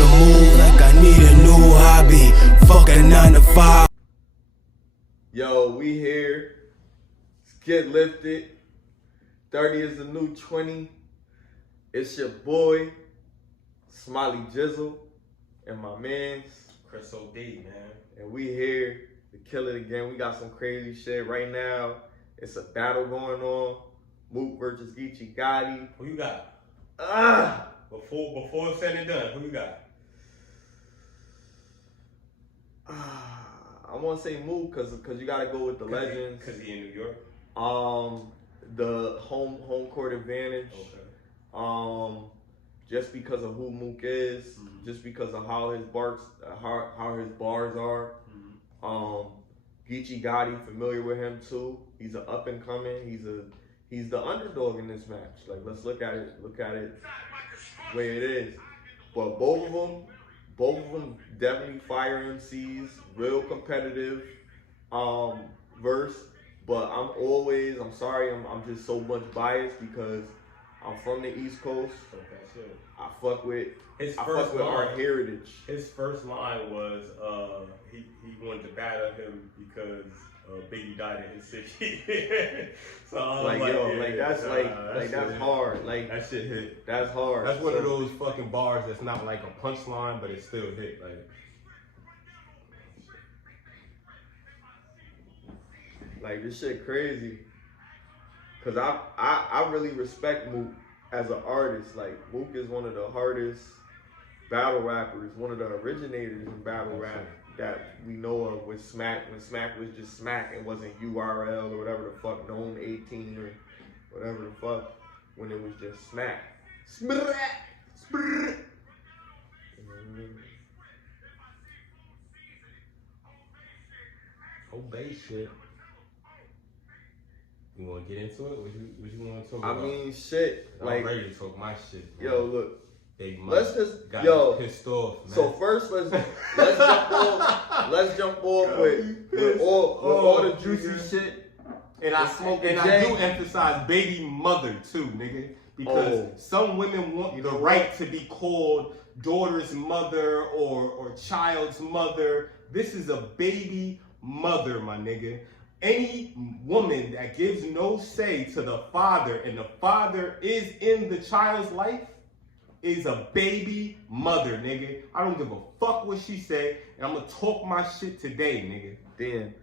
on the move like I need a new hobby. Fuck a 9 to 5. Yo, we here. Let's get lifted. 30 is the new 20. It's your boy, Smiley Jizzle, and my man's crisxmasod, man. And we here to kill it again. We got some crazy shit right now. It's a battle going on. Mook versus Gotti. Who you got? Before it's said and done, who you got? I want to say Mook because you got to go with the legends. Because he in New York. The home court advantage. Okay. Just because of who Mook is, just because of how his bars are. Gotti, familiar with him too. He's an up and coming. He's the underdog in this match. Like, let's look at it the way it is. But both of them definitely fire MCs, real competitive verse. But I'm sorry, I'm just so much biased because I'm from the East Coast. I fuck with our heritage. His first line was he wanted to battle him because Biggie died in his city. So I was that's hard. Like, that shit hit. That's hard. That's one of those fucking bars that's not like a punchline, but it still hit. Like this shit crazy. Cause I really respect Mook as an artist. Like, Mook is one of the hardest battle rappers, one of the originators in battle rap that we know of with Smack, when Smack was just Smack and wasn't URL or whatever the fuck, known 18 or whatever the fuck, when it was just Smack. Obey shit. You want to get into it? What you want to talk about? I mean, shit. I'm ready to talk my shit, bro. Yo, look. Let's just got pissed off, man. So first, let's jump off with all the juicy shit. And I do emphasize baby mother too, nigga, because some women want the right to be called daughter's mother or child's mother. This is a baby mother, my nigga. Any woman that gives no say to the father and the father is in the child's life is a baby mother, nigga. I don't give a fuck what she say, and I'm gonna talk my shit today, nigga. Damn,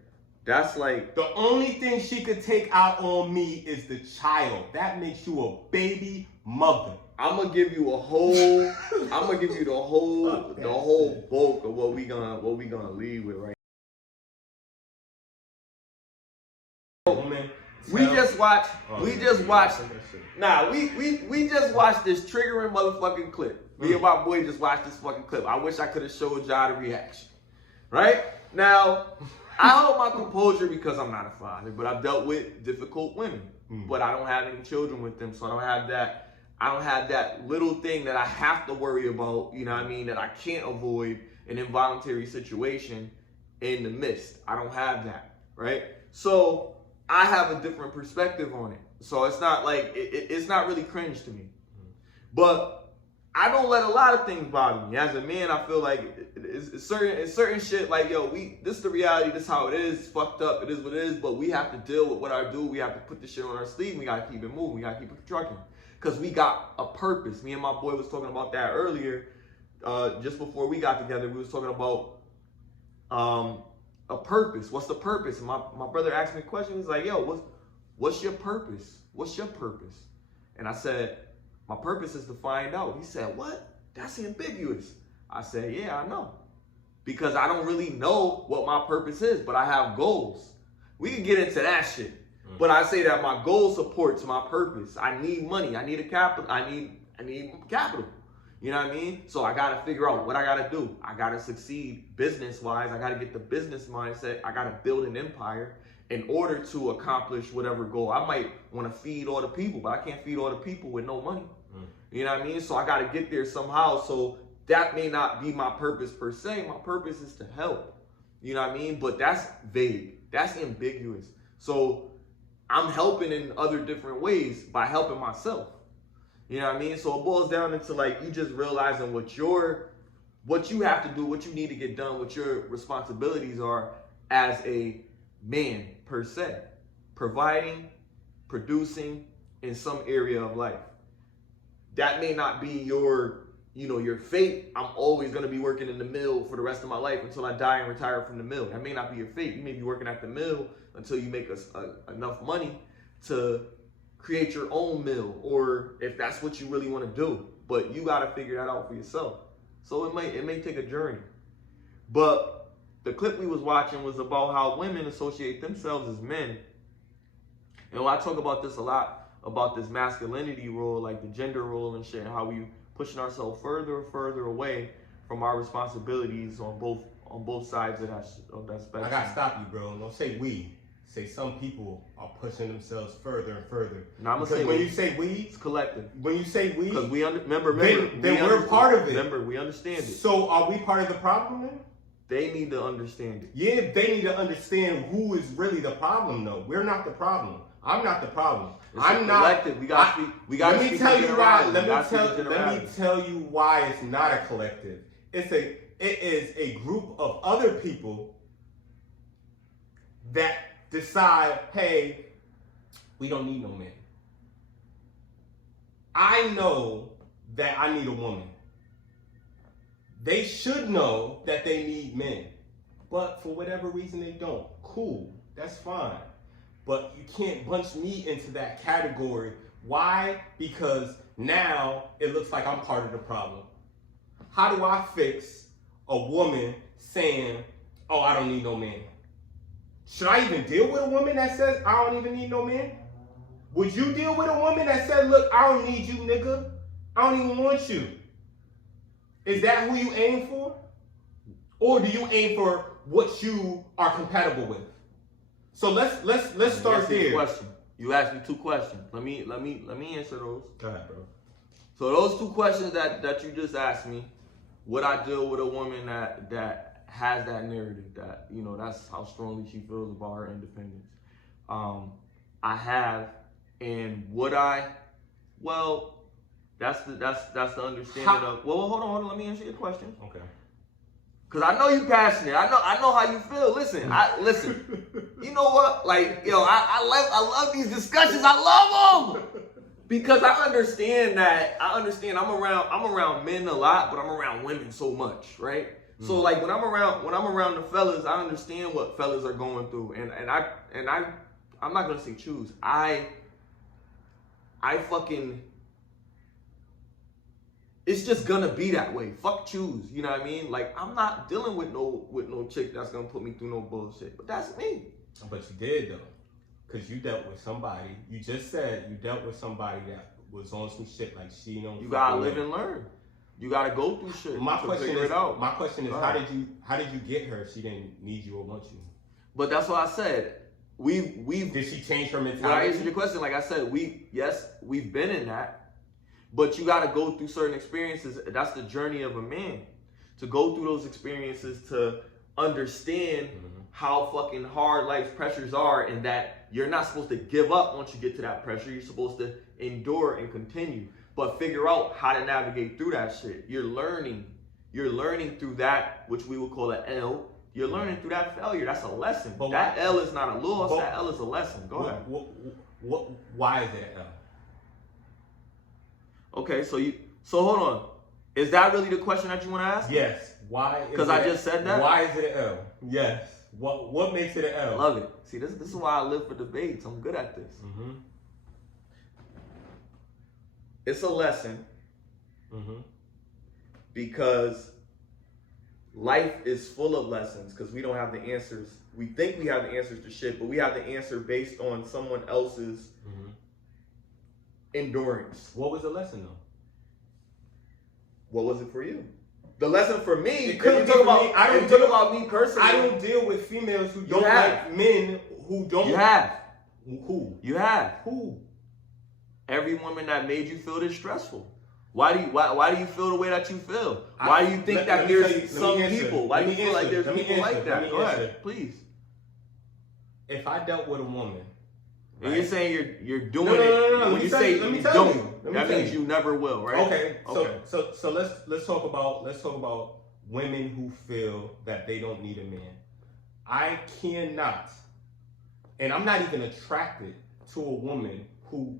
that's like the only thing she could take out on me is the child. That makes you a baby mother. I'm gonna give you the whole bulk of what we gonna lead with right now. We just watched this triggering motherfucking clip. Me and my boy just watched this fucking clip. I wish I could have showed y'all the reaction. Right? Now, I hold my composure because I'm not a father, but I've dealt with difficult women. But I don't have any children with them, so I don't have that little thing that I have to worry about, you know what I mean, that I can't avoid an involuntary situation in the midst. I don't have that, right? So I have a different perspective on it. So it's not like, it's not really cringe to me. But I don't let a lot of things bother me. As a man, I feel like it's certain shit like, yo, this is the reality, this is how it is, it's fucked up, it is what it is, but we have to deal with what I do, we have to put this shit on our sleeve, and we gotta keep it moving, we gotta keep it trucking. Because we got a purpose. Me and my boy was talking about that earlier, just before we got together, we was talking about a purpose. What's the purpose? And my brother asked me a question. He's like, yo, what's your purpose? What's your purpose? And I said, my purpose is to find out. He said, what? That's ambiguous. I said, yeah, I know. Because I don't really know what my purpose is, but I have goals. We can get into that shit. But I say that my goal supports my purpose. I need money. I need a capital. I need capital. You know what I mean? So I got to figure out what I got to do. I got to succeed business-wise. I got to get the business mindset. I got to build an empire in order to accomplish whatever goal. I might want to feed all the people, but I can't feed all the people with no money. You know what I mean? So I got to get there somehow. So that may not be my purpose per se. My purpose is to help. You know what I mean? But that's vague. That's ambiguous. So I'm helping in other different ways by helping myself. You know what I mean? So it boils down into like you just realizing what your what you have to do, what you need to get done, what your responsibilities are as a man per se. Providing, producing in some area of life. That may not be your fate. I'm always going to be working in the mill for the rest of my life until I die and retire from the mill. That may not be your fate. You may be working at the mill until you make enough money to create your own mill, or if that's what you really want to do. But you got to figure that out for yourself. So it may take a journey. But the clip we was watching was about how women associate themselves as men. And when I talk about this a lot, about this masculinity role, like the gender role and shit, and how we pushing ourselves further and further away from our responsibilities on both sides of that spectrum. I gotta stop you, bro. Don't say we. Say some people are pushing themselves further and further. Now, because when you say we, it's collective. When you say we, because remember, we're part of it. Remember, we understand it. So are we part of the problem then? They need to understand it. Yeah, they need to understand who is really the problem, though. We're not the problem. I'm not the problem. I'm not. Collective. We got. Let me tell you why. Let me tell you why it's not a collective. It is a group of other people that decide, hey, we don't need no man. I know that I need a woman. They should know that they need men. But for whatever reason they don't. Cool. That's fine. But you can't bunch me into that category. Why? Because now it looks like I'm part of the problem. How do I fix a woman saying, oh, I don't need no man? Should I even deal with a woman that says, I don't even need no man? Would you deal with a woman that said, look, I don't need you, nigga. I don't even want you. Is that who you aim for? Or do you aim for what you are compatible with? So let's start there. Question. You asked me two questions. Let me answer those. Go ahead, bro. So those two questions that you just asked me, would I deal with a woman that has that narrative, that, you know, that's how strongly she feels about her independence? I have, and would I? Well, that's the understanding of. Well, hold on. Let me answer your question. Okay. Cause I know you passionate. I know how you feel. Listen. You know what? Like, yo, I love these discussions. I love them because I understand. I'm around men a lot, but I'm around women so much, right? Mm. So like when I'm around the fellas, I understand what fellas are going through, and I'm not gonna say choose. I fucking. It's just gonna be that way. Fuck choose. You know what I mean? Like, I'm not dealing with no chick that's gonna put me through no bullshit. But that's me. But you did though. Cause you dealt with somebody. You just said you dealt with somebody that was on some shit like she don't. You gotta live and learn. You gotta go through shit. My question is, right. how did you get her if she didn't need you or want you? But that's what I said. Did she change her mentality? When I answered your question, like I said, we've been in that. But you got to go through certain experiences. That's the journey of a man. To go through those experiences to understand how fucking hard life's pressures are, and that you're not supposed to give up once you get to that pressure. You're supposed to endure and continue. But figure out how to navigate through that shit. You're learning through that, which we would call an L. You're learning through that failure. That's a lesson. But that L is not a loss. That L is a lesson. Go ahead. Why is it an L? Okay, so hold on. Is that really the question that you want to ask? Yes. Why? Because I just said that. Why is it an L? Yes. What makes it an L? I love it. See, this is why I live for debates. I'm good at this. Mm-hmm. It's a lesson. Mm-hmm. Because life is full of lessons. Because we don't have the answers. We think we have the answers to shit, but we have the answer based on someone else's. Mm-hmm. Endurance. What was the lesson though? What was it for you? The lesson for me. I don't talk about me personally. I don't deal with females who don't like men who don't. You have. Who? You have. Who? Every woman that made you feel this stressful. Why do you feel the way that you feel? Why do you think that there's some people? Why do you feel like there's people like that? Go ahead, please. If I dealt with a woman. And right. You're saying you're doing No. When you say you don't, that means you never will, right? Okay. So let's talk about women who feel that they don't need a man. I cannot, and I'm not even attracted to a woman who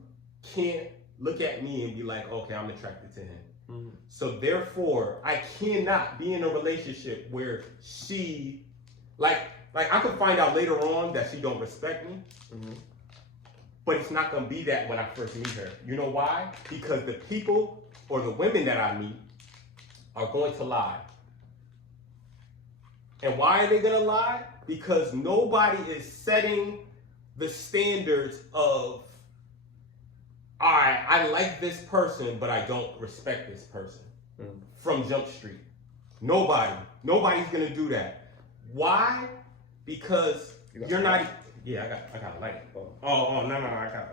can't look at me and be like, okay, I'm attracted to him. Mm-hmm. So therefore, I cannot be in a relationship where she, like I could find out later on that she don't respect me, mm-hmm. but it's not gonna be that when I first meet her. You know why? Because the people or the women that I meet are going to lie. And why are they gonna lie? Because nobody is setting the standards of, all right, I like this person, but I don't respect this person from Jump Street. Nobody's gonna do that. Why? Because you're not. Yeah, I got a light. Oh, no, I got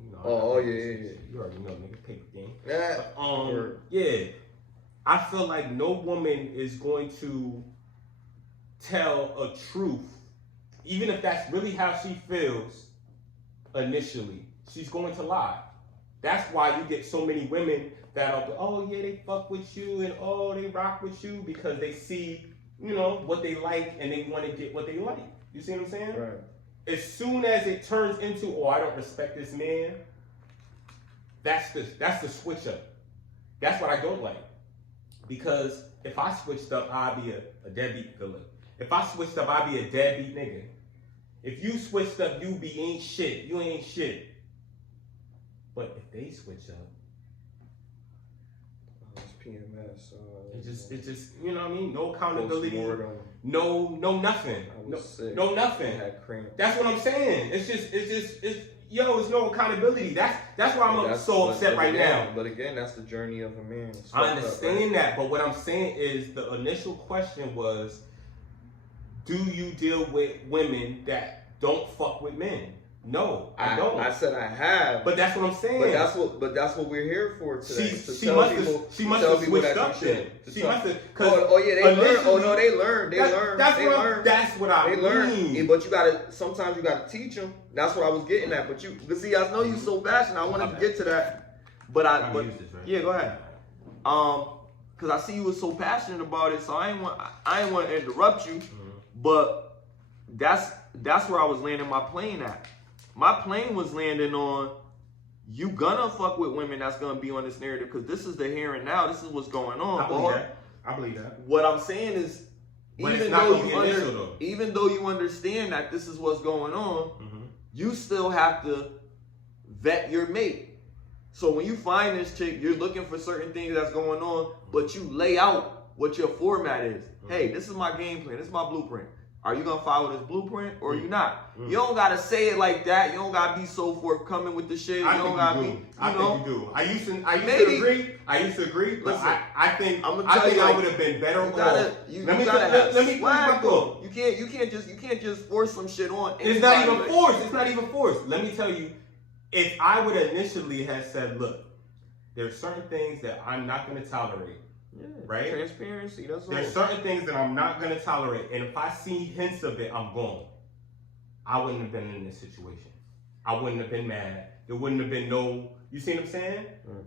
yeah. You already know, nigga, paper thing. Yeah. But, yeah. I feel like no woman is going to tell a truth, even if that's really how she feels initially. She's going to lie. That's why you get so many women that are, oh yeah, they fuck with you and oh, they rock with you because they see, you know, what they like and they want to get what they like. You see what I'm saying? Right. As soon as it turns into, oh, I don't respect this man, that's the switch up. That's what I don't like. Because if I switched up, I'd be a deadbeat villain. If I switched up, I'd be a deadbeat nigga. If you switched up, you ain't shit. You ain't shit. But if they switch up, it's PMS. It just, you know what I mean? No accountability. No nothing. No nothing. That's what I'm saying. It's no accountability. That's why I'm so upset right now. But again, that's the journey of a man. I understand that, but what I'm saying is the initial question was, do you deal with women that don't fuck with men? No, I don't. I said I have, but that's what I'm saying. But that's what we're here for today. She must have switched up then. She must have. They learn. Oh no, they learn. That's what I mean. But sometimes you gotta teach them. That's what I was getting at. But see, I know you're so passionate. I wanted to get to that. Yeah, go ahead. Because I see you were so passionate about it, so I ain't want to interrupt you. Mm-hmm. But that's where I was landing my plane at. My plane was landing on, you gonna fuck with women that's gonna be on this narrative because this is the here and now. This is what's going on. I believe that. What I'm saying is, even though you understand that this is what's going on, mm-hmm. you still have to vet your mate. So when you find this chick, you're looking for certain things that's going on, but you lay out what your format is. Mm-hmm. Hey, this is my game plan. This is my blueprint. Are you gonna follow this blueprint or are you not? You don't gotta say it like that. You don't gotta be so forthcoming with the shit. I think you do. I used to agree. But listen, I think I would have been better off. Let me my thought. You can't just force some shit on. It's not even forced. Let me tell you, if I would initially have said, look, there's certain things that I'm not gonna tolerate. Yeah, right? Transparency. There's certain things that I'm not going to tolerate. And if I see hints of it, I'm gone. I wouldn't have been in this situation. I wouldn't have been mad. There wouldn't have been no, you see what I'm saying? Mm.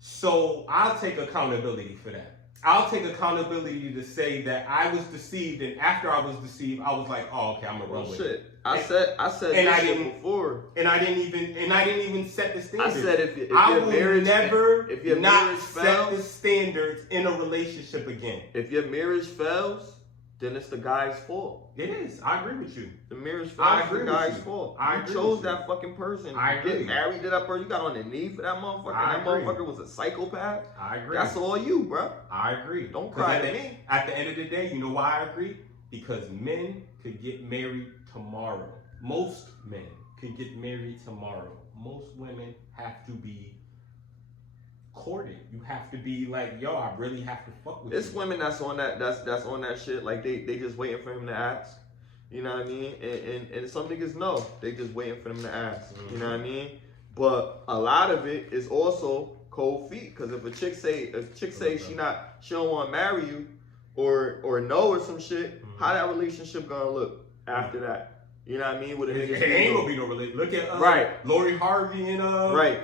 So I'll take accountability for that. I'll take accountability to say that I was deceived, and after I was deceived, I was like, "Oh, okay, I'm gonna run with it." I said this shit before, and I didn't even set the standards. I said if your marriage set the standards in a relationship again. If your marriage fails, then it's the guy's fault. It is. I agree with you. The marriage fails. It's the guy's fault. You chose that fucking person. I agree. Get married to that person. You got on the knee for that motherfucker. Motherfucker was a psychopath. I agree. That's all you, bro. I agree. Don't cry at me. At the end of the day, you know why I agree? Because men could get married tomorrow. Most men could get married tomorrow. Most women have to be courted. You have to be like, yo, I really have to fuck with you. It's women that's on that shit. Like they just waiting for him to ask. You know what I mean? And some niggas know. They just waiting for them to ask. Mm-hmm. You know what I mean? But a lot of it is also cold feet. Cause if a chick say she don't want to marry you or no or some shit, mm-hmm. how that relationship gonna look after that? You know what I mean? With a nigga, it ain't gonna be no relation. Look at right, Lori Harvey and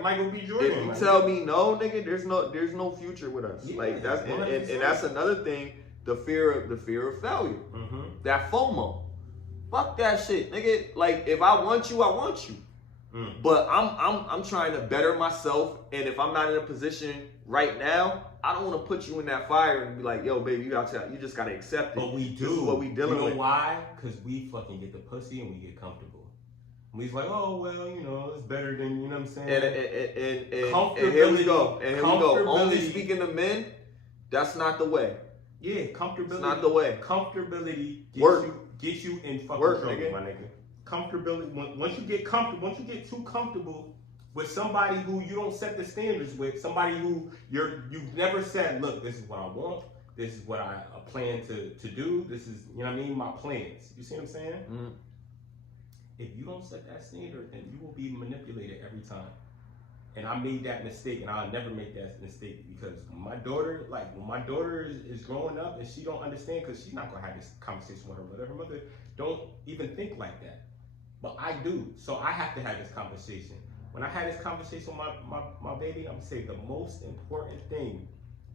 Michael B. Jordan. If you tell me no, nigga, there's no future with us. Yeah, like that's and that's another thing. The fear of failure. Mm-hmm. That FOMO. Fuck that shit, nigga. Like if I want you, I want you. Mm. But I'm trying to better myself, and if I'm not in a position right now, I don't want to put you in that fire and be like, yo, baby, you just gotta accept it. But we do. This is what we dealing with. You know why? Because we fucking get the pussy and we get comfortable. We's like, oh well, you know, it's better than, you know what I'm saying. And here we go. And here we go. Only speaking to men, that's not the way. Yeah, comfortability. It's not the way. Comfortability gets you in fucking trouble, nigga. My nigga. Comfortability. Once you get comfortable, once you get too comfortable with somebody who you don't set the standards with, somebody who you've never said, look, this is what I want, this is what I plan to do, this is, you know what I mean, my plans. You see what I'm saying? Mm-hmm. If you don't set that standard, then you will be manipulated every time. And I made that mistake, and I'll never make that mistake, because my daughter, like when my daughter is growing up and she don't understand, because she's not gonna have this conversation with her mother. Her mother don't even think like that. But I do, so I have to have this conversation. When I had this conversation with my baby, I'm gonna say the most important thing,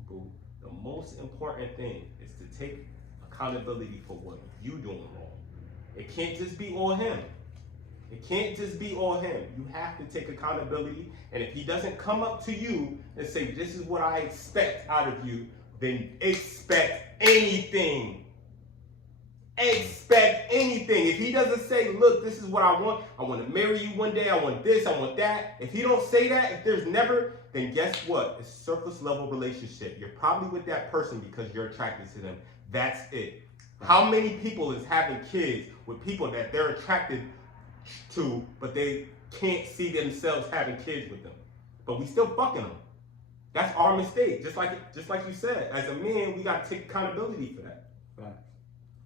boo, the most important thing is to take accountability for what you doing wrong. It can't just be on him. It can't just be on him. You have to take accountability, and if he doesn't come up to you and say, this is what I expect out of you, then expect anything. Expect anything. If he doesn't say, look, this is what I want to marry you one day, I want this, I want that. If he don't say that, if there's never, then guess what? It's a surface level relationship. You're probably with that person because you're attracted to them. That's it. How many people is having kids with people that they're attracted to, but they can't see themselves having kids with them? But we still fucking them. That's our mistake. Just like you said, as a man, we gotta take accountability for that. Right.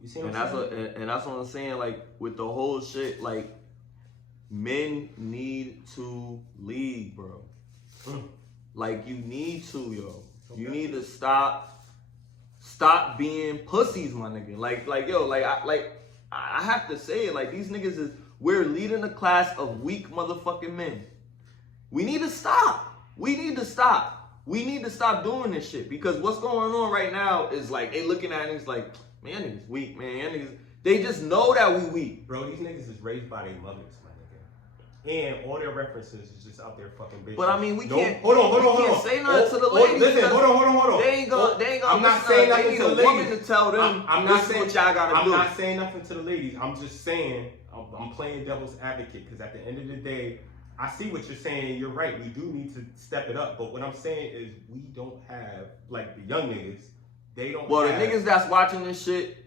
You see what I'm saying? And that's what I'm saying, like, with the whole shit, like, men need to lead, bro. Like, you need to, yo. Okay. You need to stop being pussies, my nigga. Like, yo, I have to say it, like, these niggas we're leading a class of weak motherfucking men. We need to stop. We need to stop doing this shit, because what's going on right now is, like, they looking at niggas like, man, niggas weak, man. Niggas, they just know that we weak. Bro, these niggas is raised by their mothers, my nigga. And all their references is just out there fucking bitches. But I mean, we can't say nothing to the ladies. Listen, hold on. They ain't gonna I'm not saying nothing to the ladies. Woman to tell them I'm not saying what y'all gotta do. I'm not saying nothing to the ladies. I'm just saying, I'm playing devil's advocate, because at the end of the day, I see what you're saying. You're right. We do need to step it up. But what I'm saying is, we don't have, like, the young niggas. They don't. Well, the niggas that's watching this shit,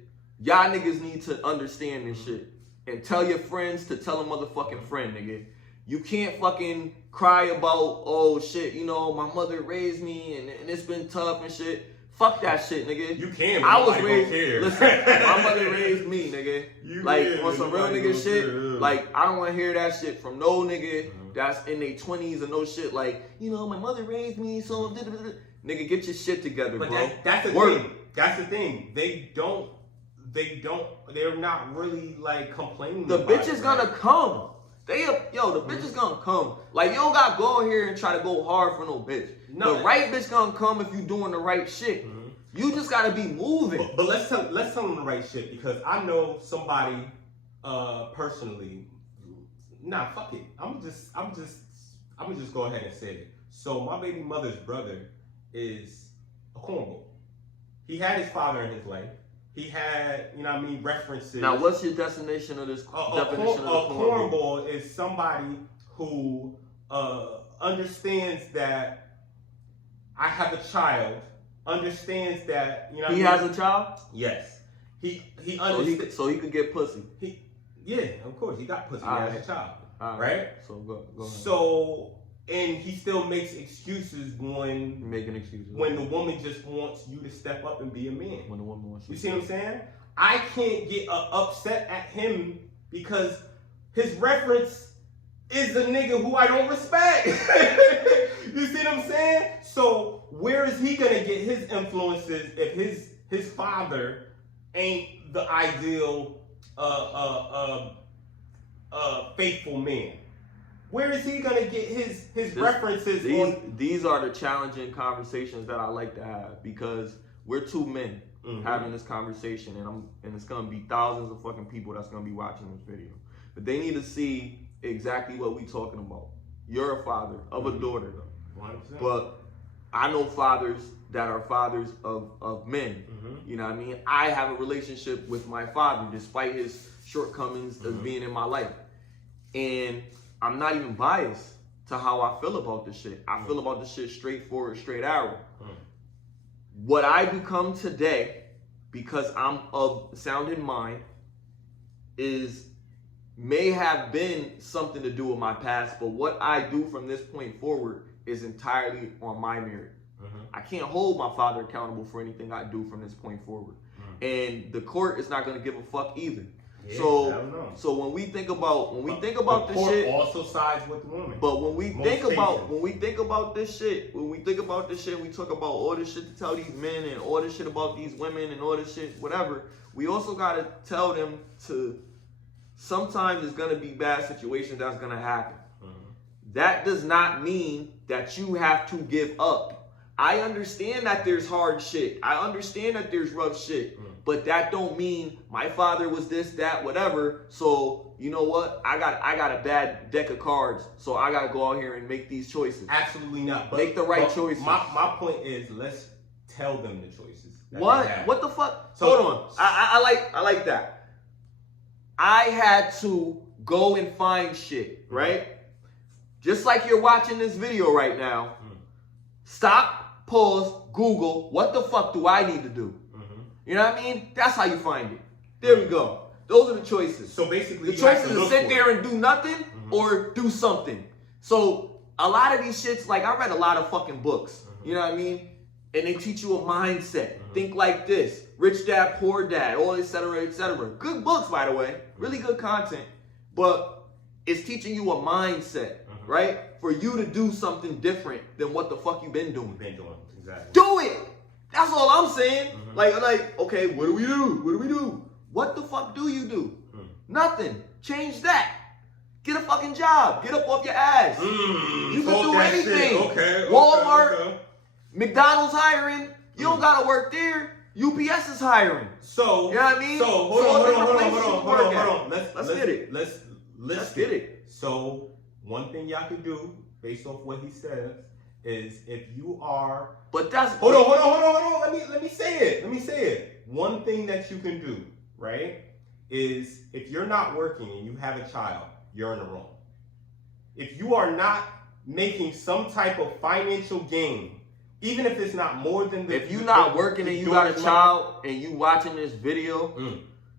y'all niggas need to understand this shit. And tell your friends to tell a motherfucking friend, nigga. You can't fucking cry about, oh shit, you know, my mother raised me and it's been tough and shit. Fuck that shit, nigga. You can, I was raised, listen, my mother raised me, nigga. On some real nigga shit, like, I don't want to hear that shit from no nigga that's in their 20s or no shit like, you know, my mother raised me, so nigga, get your shit together, but bro. That's the thing. That's the thing. They're not really, like, complaining. The bitch is gonna come. The bitch is gonna come. Like, you don't gotta go in here and try to go hard for no bitch. No, the right bitch gonna come if you doing the right shit. Mm-hmm. You just gotta be moving. But let's tell them the right shit, because I know somebody personally. Nah, fuck it. I'm just go ahead and say it. So my baby mother's brother is a cornball. He had his father in his life. He had, you know what I mean, references. Now, what's your definition of this? Definition of a cornball is somebody who understands that I have a child, understands that, you know what he has a child? Yes. He understands. So he could get pussy. Yeah, of course. He got pussy as a child. Right? So go ahead. So, and he still makes excuses when the woman just wants you to step up and be a man. When the woman wants you see what I'm saying? I can't get upset at him because his reference is a nigga who I don't respect. You see what I'm saying? So where is he gonna get his influences if his father ain't the ideal faithful man? Where is he gonna get his references on? These are the challenging conversations that I like to have, because we're two men having this conversation, and it's gonna be thousands of fucking people that's gonna be watching this video. But they need to see exactly what we talking about. You're a father of a daughter, though. 100%. But I know fathers that are fathers of men. You know what I mean? I have a relationship with my father, despite his shortcomings as being in my life. And I'm not even biased to how I feel about this shit. I feel about this shit straightforward, straight arrow. What I become today, because I'm of sound in mind, may have been something to do with my past, but what I do from this point forward is entirely on my merit. I can't hold my father accountable for anything I do from this point forward. And the court is not going to give a fuck either. Yeah, so when we think about this shit, also sides with the woman. But when we think about this shit, we talk about all this shit to tell these men and all this shit about these women and all this shit, whatever. We also gotta tell them to. Sometimes it's gonna be bad situations that's gonna happen. That does not mean that you have to give up. I understand that there's hard shit. I understand that there's rough shit. But that don't mean my father was this, that, whatever. So you know what? I got a bad deck of cards. So I gotta go out here and make these choices. Absolutely not. But, make the right choices. My point is, let's tell them the choices. What? What the fuck? So, hold on. I like that. I had to go and find shit, right? Just like you're watching this video right now. Stop, pause, Google, what the fuck do I need to do? You know what I mean? That's how you find it. There we go. Those are the choices. So basically, the choices is sit there and do nothing or do something. So a lot of these shits, like I read a lot of fucking books. You know what I mean? And they teach you a mindset. Think like this. Rich Dad, Poor Dad, all et cetera, et cetera. Good books, by the way. Really good content. But it's teaching you a mindset, right? For you to do something different than what the fuck you've been doing. Exactly. Do it! That's all I'm saying. Like, okay, what do we do? What do we do? What the fuck do you do? Nothing. Change that. Get a fucking job. Get up off your ass. You can do anything. Okay, Walmart, McDonald's hiring. You don't gotta work there. UPS is hiring. So, you know what I mean? So, hold on. Let's get it. Let's get it. So, one thing y'all can do, based off what he says, is if you are. But that's. Hold on. Let me say it. One thing that you can do, right, is if you're not working and you have a child, you're in the wrong. If you are not making some type of financial gain, even if it's not more than the. If you're not working and you got a child and you watching this video,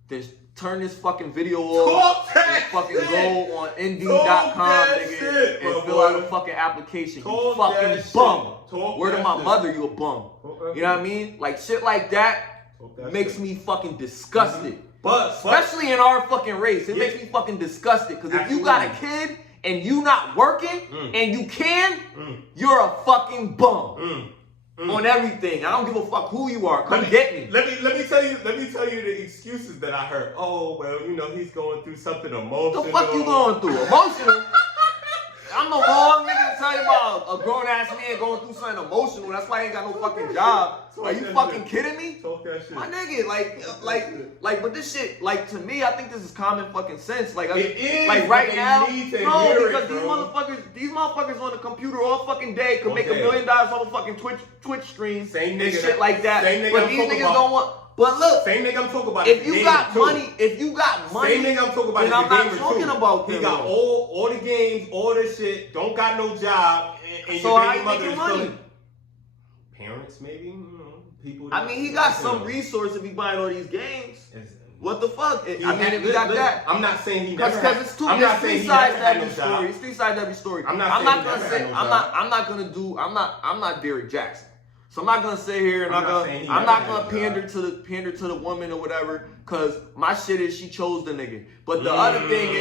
then turn this fucking video off and fucking go on Indeed.com, nigga, and fill out a fucking application. You fucking bum. Word of my mother, you a bum. You know what I mean? Like shit like that makes me fucking disgusted. But especially in our fucking race, it makes me fucking disgusted. Because if you got a kid and you not working and you can, you're a fucking bum. On everything. I don't give a fuck who you are. Come get me. Let me tell you the excuses that I heard. Oh, well, you know, he's going through something emotional. The fuck you going through? Emotional? I'm the wrong nigga to tell you about a grown ass man going through something emotional. That's why I ain't got no fucking job. Are you fucking kidding me? Talk that shit. My nigga, but this shit, like, to me, I think this is common fucking sense. Like, it is, like right now, no, because it, these motherfuckers on the computer all fucking day could make $1 million off a fucking Twitch stream and shit like that. But these niggas don't want. But look, same nigga I'm talking about. If you got money, same nigga I'm talking about. Then I'm not talking about them. He got all the games, all this shit. Don't got no job, and so your baby mother is money. Parents, maybe. People. I mean, he got some resource if he buying all these games. What the fuck? If he got that, I'm not saying he never. Because it's three sides to every story. It's three sides to every story. I'm not Derrick Jackson. So I'm not gonna sit here and I'm not gonna pander to the woman or whatever, cause my shit is she chose the nigga. But the other thing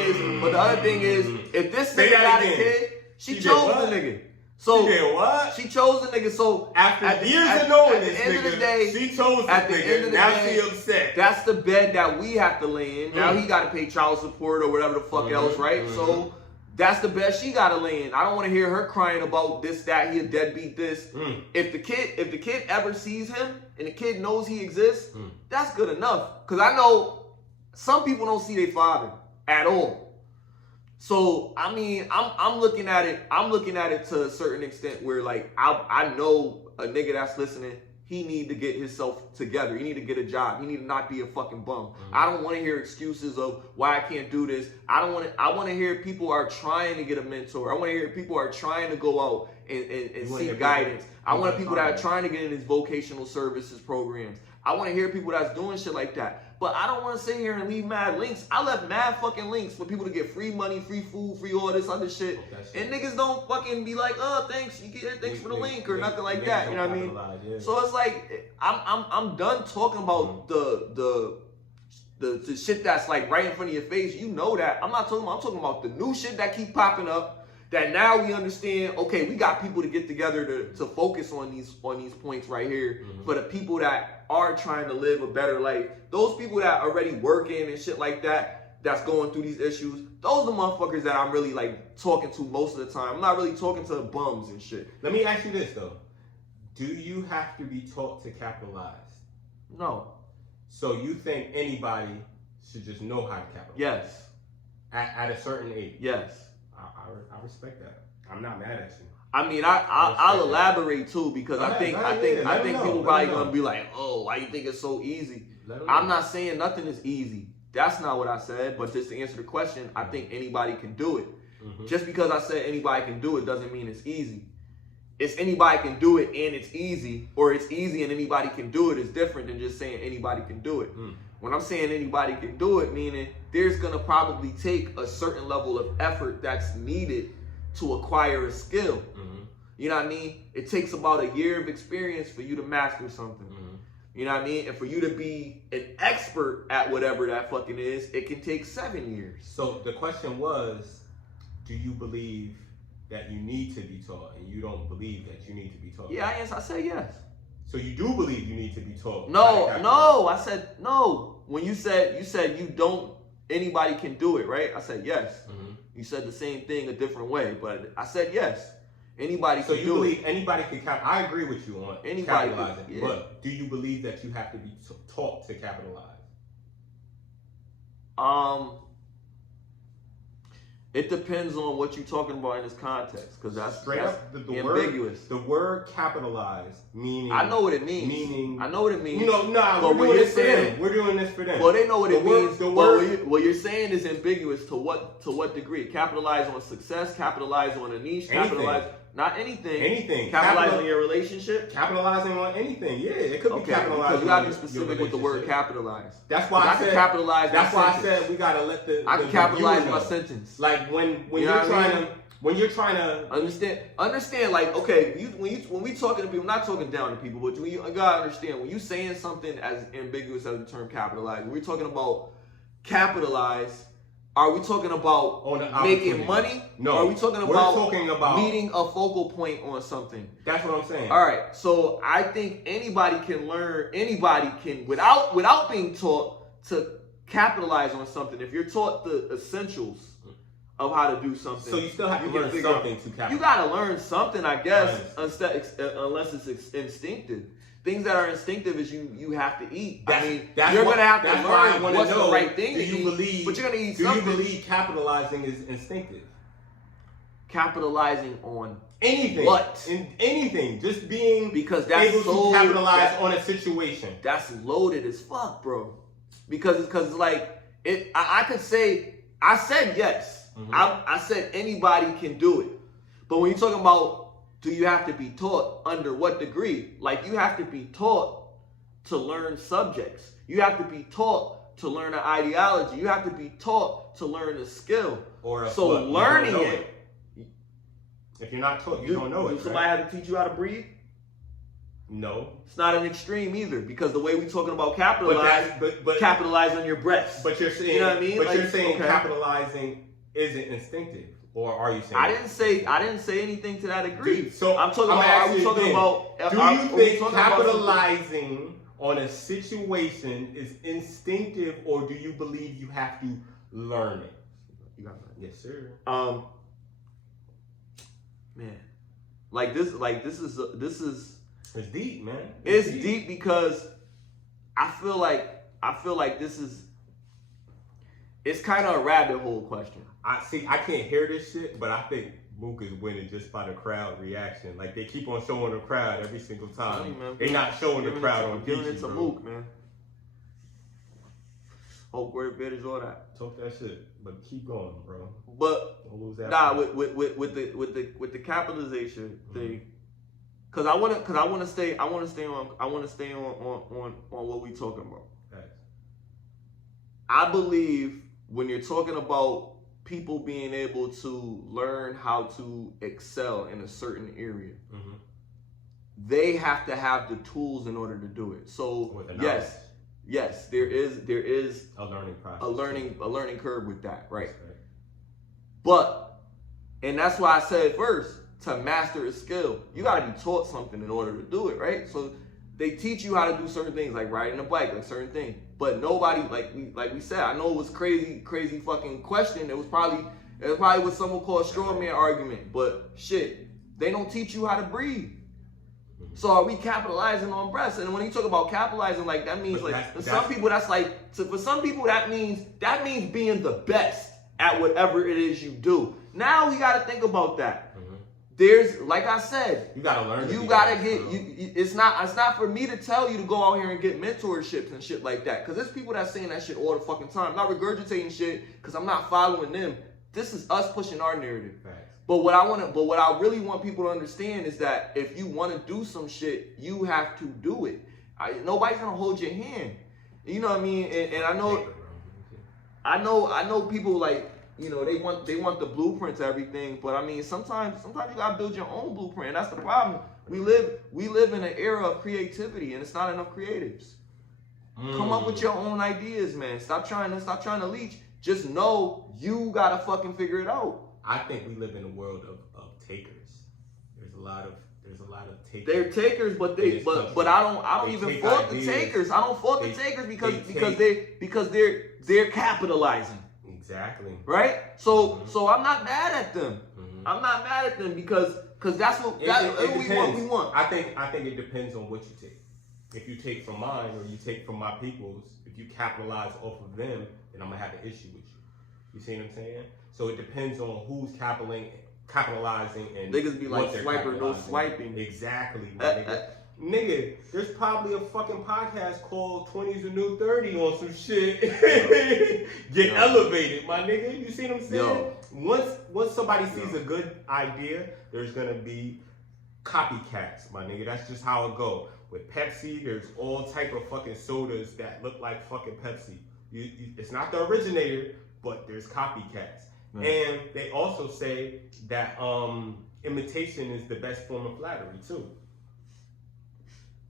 is, if this nigga got a kid, she chose the nigga. So she did what? She chose the nigga. So after years of knowing this nigga, she chose the nigga. Now she upset. That's the bed that we have to lay in. Now he got to pay child support or whatever the fuck else, right? So that's the bed she got to lay in. I don't want to hear her crying about this, that, he a deadbeat, this. If the kid ever sees him and the kid knows he exists, that's good enough. Because I know some people don't see their father at all. So I mean, I'm looking at it. I'm looking at it to a certain extent where, like, I know a nigga that's listening. He need to get himself together. He need to get a job. He need to not be a fucking bum. I don't want to hear excuses of why I can't do this. I want to hear people are trying to get a mentor. I want to hear people are trying to go out and seek guidance. I want people that are trying to get in these vocational services programs. I want to hear people that's doing shit like that. But I don't want to sit here and leave mad links. I left mad fucking links for people to get free money, free food, free all this other shit. And niggas don't fucking be like, oh, thanks, thanks for the link or nothing like that. You know what I mean? Yeah. So it's like, I'm done talking about the shit that's like right in front of your face. You know that. I'm talking about the new shit that keep popping up. That now we understand, okay, we got people to get together to focus on these points right here for the people that are trying to live a better life. Those people that are already working and shit like that, that's going through these issues, those are the motherfuckers that I'm really like talking to most of the time. I'm not really talking to bums and shit. Let me ask you this though. Do you have to be taught to capitalize? No. So you think anybody should just know how to capitalize? Yes. At a certain age? Yes. I respect that. I'm not mad at you. I mean, I'll elaborate too because I think people probably gonna be like, oh, why you think it's so easy? I'm not saying nothing is easy. That's not what I said. But just to answer the question, I think anybody can do it. Just because I said anybody can do it doesn't mean it's easy. It's anybody can do it and it's easy, or it's easy and anybody can do it is different than just saying anybody can do it. When I'm saying anybody can do it, meaning there's gonna probably take a certain level of effort that's needed to acquire a skill. You know what I mean? It takes about a year of experience for you to master something. You know what I mean? And for you to be an expert at whatever that fucking is, it can take 7 years. So the question was, do you believe that you need to be taught, and you don't believe that you need to be taught? Yeah, I said yes. So you do believe you need to be taught? No, I said no. When you said you don't, anybody can do it, right? I said yes. You said the same thing a different way, but I said yes. Anybody can do it. So you believe anybody can capitalize? I agree with you on capitalizing, yeah. But do you believe that you have to be taught to capitalize? It depends on what you're talking about in this context, because that's straight up the ambiguous. The word capitalize meaning. I know what it means. I know what it means. You know, we're doing this for them. We're doing this for them. Well, they know what it means. What you're saying is ambiguous to what degree? Capitalize on success. Capitalize on a niche. Capitalize. Not anything. Anything. Capitalize on your relationship. Capitalizing on anything. Yeah, it could be capitalizing. Because you gotta be specific with the word capitalize. That's why I said capitalize. That's why I said we gotta let the. I can capitalize my sentence. Like when you're trying to understand. Like, okay, when we talking to people, not talking down to people, but you gotta understand when you saying something as ambiguous as the term capitalize. When we're talking about capitalize. Are we talking about making money? No. Or are we talking about meeting a focal point on something? That's what I'm saying. All right. So I think anybody can learn. Anybody can, without being taught to capitalize on something. If you're taught the essentials of how to do something, so you still have to learn something to capitalize. You got to learn something, I guess, unless it's instinctive. Things that are instinctive is you have to eat. You're going to have to learn what's the right thing to eat, but you're going to eat something. Do you believe capitalizing is instinctive? Capitalizing on anything. What? In anything. Just being because that's able to capitalize on a situation. That's loaded as fuck, bro. Because it's like, I could say, I said yes. I said anybody can do it. But when you're talking about do you have to be taught under what degree? Like you have to be taught to learn subjects. You have to be taught to learn an ideology. You have to be taught to learn a skill. Learning it. If you're not taught, you don't know it. Somebody have to teach you how to breathe? No. It's not an extreme either, because the way we're talking about capitalize, capitalize on your breaths. But you're saying, you know what I mean? But you're saying capitalizing isn't instinctive. Or are you saying? I didn't say anything to that degree. So I'm talking about. Are we talking about? Do you think capitalizing on a situation is instinctive, or do you believe you have to learn it? You got that? Yes, sir. Man, this is it's deep, man. It's deep because I feel like this is. It's kind of a rabbit hole question. I can't hear this shit, but I think Mook is winning just by the crowd reaction. Like, they keep on showing the crowd every single time. They're not showing the crowd on giving it to Mook, man. Hope where the bid is all that. Talk that shit, but keep going, bro. But don't lose that with the capitalization thing, because I want to stay on what we talking about. Right. I believe when you're talking about people being able to learn how to excel in a certain area, they have to have the tools in order to do it. So yes, there is a learning process, a learning curve with that, right? But, and that's why I said first, to master a skill, you got to be taught something in order to do it, right? So they teach you how to do certain things, like riding a bike, like certain things. But nobody, like we said, I know it was crazy fucking question. It was probably what someone call a straw man argument. But shit, they don't teach you how to breathe. So are we capitalizing on breaths? And when you talk about capitalizing, like that means for some people that means being the best at whatever it is you do. Now we got to think about that. There's, like I said, you gotta learn. You gotta get. It's not for me to tell you to go out here and get mentorships and shit like that. Cause there's people that saying that shit all the fucking time. I'm not regurgitating shit because I'm not following them. This is us pushing our narrative. Right. But what I really want people to understand is that if you want to do some shit, you have to do it. Nobody's gonna hold your hand. You know what I mean? And I know people like. You know, they want the blueprint to everything, but I mean sometimes you gotta build your own blueprint, and that's the problem. We live in an era of creativity, and it's not enough creatives. Come up with your own ideas, man. Stop trying to leech. Just know you gotta fucking figure it out. I think we live in a world of takers. There's a lot of takers. They're takers, but I don't even fault the takers. I don't fault the takers because they're capitalizing. Exactly. Right? So I'm not mad at them. I'm not mad at them because that's what we want. I think it depends on what you take. If you take from mine or you take from my people's, if you capitalize off of them, then I'm gonna have an issue with you. You see what I'm saying? So it depends on who's capitalizing and niggas be like swiper, no swiping. Exactly, my nigga. Nigga, there's probably a fucking podcast called 20's the New 30 on some shit. Get elevated, my nigga. You see what I'm saying? Once somebody sees a good idea, there's gonna be copycats, my nigga. That's just how it go. With Pepsi, there's all type of fucking sodas that look like fucking Pepsi. It's not the originator, but there's copycats. And they also say that imitation is the best form of flattery too.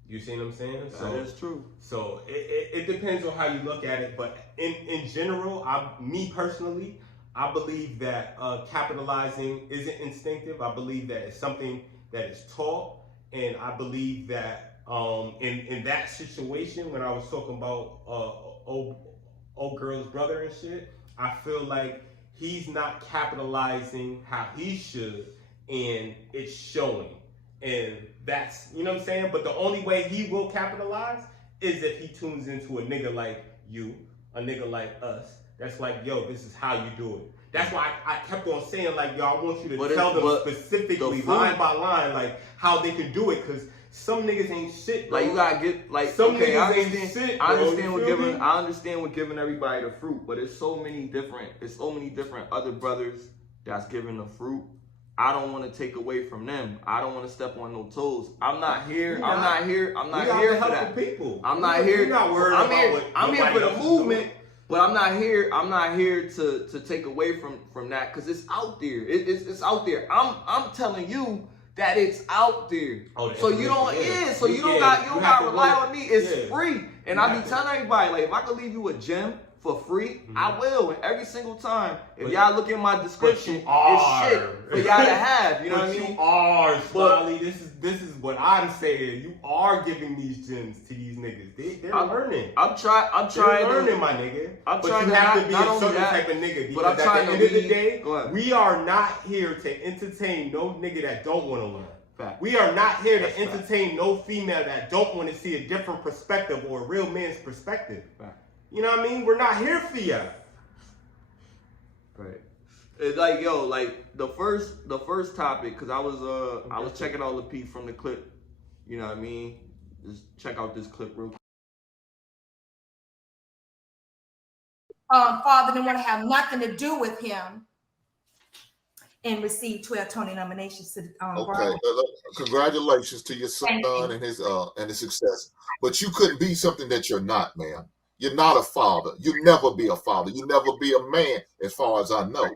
You see what I'm saying? So that is true. So it depends on how you look at it, but in general, me personally, I believe that capitalizing isn't instinctive. I believe that it's something that is taught, and I believe that in that situation, when I was talking about old girl's brother and shit, I feel like he's not capitalizing how he should, and it's showing. And that's, you know what I'm saying? But the only way he will capitalize is if he tunes into a nigga like you, a nigga like us. That's like, yo, this is how you do it. That's why I kept on saying, like, yo, I want you to tell them specifically, line by line, like, how they can do it. Because some niggas ain't shit, bro. Like, you gotta get, like, some niggas ain't shit, bro. I understand with giving everybody the fruit, but there's so many different other brothers that's giving the fruit. I don't want to take away from them. I don't want to step on no toes. I'm not here for that. People. I'm not here. You're not worried I'm here for the movement, but I'm not here to take away from that because it's out there. It's out there. I'm telling you that it's out there. So you don't got to rely on me. It's free. And I be telling everybody, like, if I could leave you a gem for free, I will. And every single time, if y'all look at my description, it's shit for y'all to have. You know what I mean? You are, Smiley. This is what I'm saying. You are giving these gems to these niggas. They're learning. I'm trying They're learning, my nigga. But you have to be a certain type of nigga. Because at the end of the day, we are not here to entertain no nigga that don't want to learn. Fact. We are not here to entertain no female that don't want to see a different perspective or a real man's perspective. Fact. You know what I mean? We're not here for you. Right. It's like, yo, like the first topic, because I was checking out Lapeef from the clip. You know what I mean? Just check out this clip real quick. Father didn't want to have nothing to do with him and received 12 Tony nominations to okay. Congratulations to your son and his success. But you couldn't be something that you're not, man. You're not a father. You never be a father. You never be a man, as far as I know.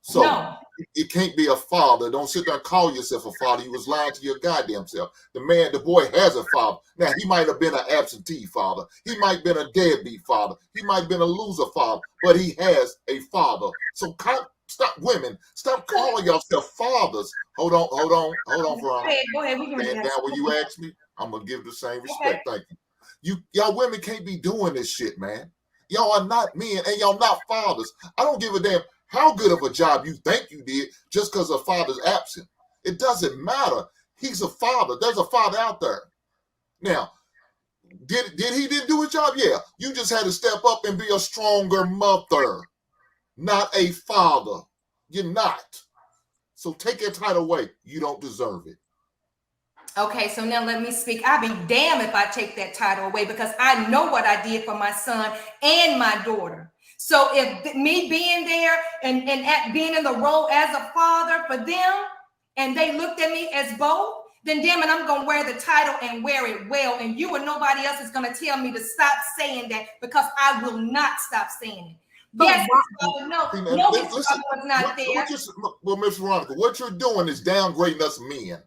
So you can't be a father. Don't sit there and call yourself a father. You was lying to your goddamn self. The boy has a father. Now, he might have been an absentee father. He might have been a deadbeat father. He might have been a loser father. But he has a father. So stop, women. Stop calling yourself fathers. Hold on, Veronica. Go ahead. And now when you ask me, I'm going to give the same respect. Thank you. Y'all women can't be doing this shit, man. Y'all are not men and y'all not fathers. I don't give a damn how good of a job you think you did just because a father's absent. It doesn't matter. He's a father. There's a father out there. Now, did he didn't do his job? Yeah. You just had to step up and be a stronger mother, not a father. You're not. So take that title away. You don't deserve it. Okay, so now let me speak. I'll be damned if I take that title away because I know what I did for my son and my daughter. So if me being there and being in the role as a father for them, and they looked at me as both, then damn it, I'm going to wear the title and wear it well. And you and nobody else is going to tell me to stop saying that because I will not stop saying it. Yes, his father was not there. Well, Miss Veronica, what you're doing is downgrading us men.